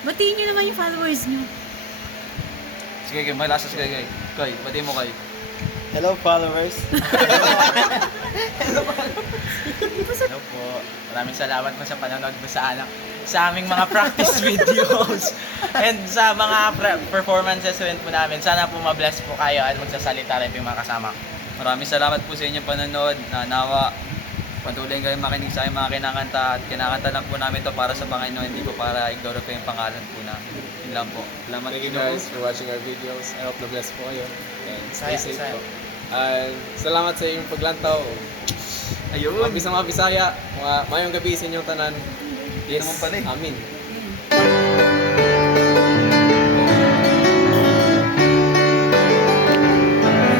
Batiin nyo naman yung followers nyo. Sige, Kay. May lasas kay. Kay, batiin mo kay. Hello followers. Hello po. Maraming salamat po sa panonood mo sa aming mga practice videos and sa mga performances rin po namin. Sana po mabless po kayo at magsasalita rin po yung mga kasama. Maraming salamat po sa inyong panonood. Nawa patuloy kayong makinig sa aking mga kinakanta at kinakanta lang po namin to para sa Panginoon, hindi ko para ignore po yung pangalan po namin. Yun lang po. Salamat. Thank you guys for watching our videos. I hope na bless po kayo. And stay safe po. And salamat sa inyong paglantaw. Ayun. Mga Bisaya, mayong gabi sa inyong tanan. Yes, naman pala eh. Amin.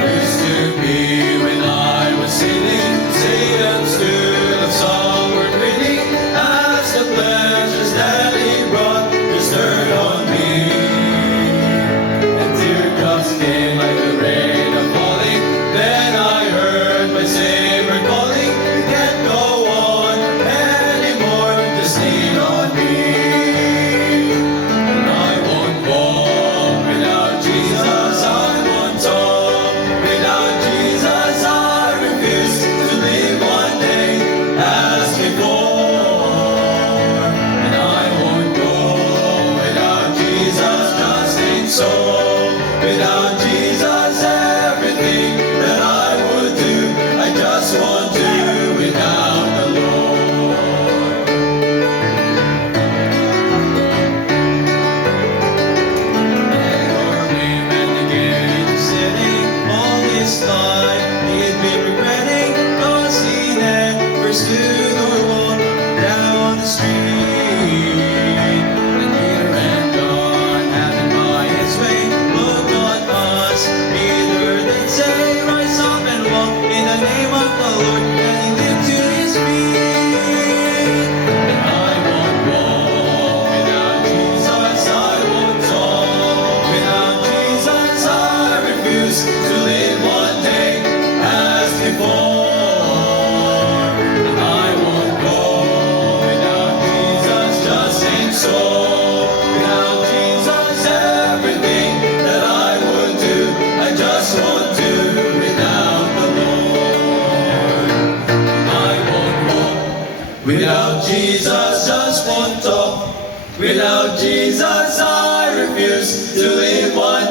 Used to be when I was sitting, Satan stood of somewhere grinning, as the pleasures that he brought stirred on me. And teardrops came like the rain of falling. Then I heard my Savior calling, "You can't go on anymore, just lean on me." And I won't walk without Jesus, I won't talk without Jesus, I refuse to live one day as before. And I won't go without Jesus, just ain't so. Without Jesus, everything that I would do, I just won't do without the Lord. And again, sitting all this time, he'd be regretting, 'cause he never stood or walked down the street. And Peter and John, having by his way, looked on us, Peter then say, "Rise up and walk in the name of the Lord," and he leaped to his feet. And I won't walk without Jesus, I won't talk without Jesus, I refuse to live one day as before. And I won't go without Jesus, just ain't so. Without Jesus, everything that I would do, I just won't do without the Lord. I won't walk without Jesus, just won't talk without Jesus, I refuse to live one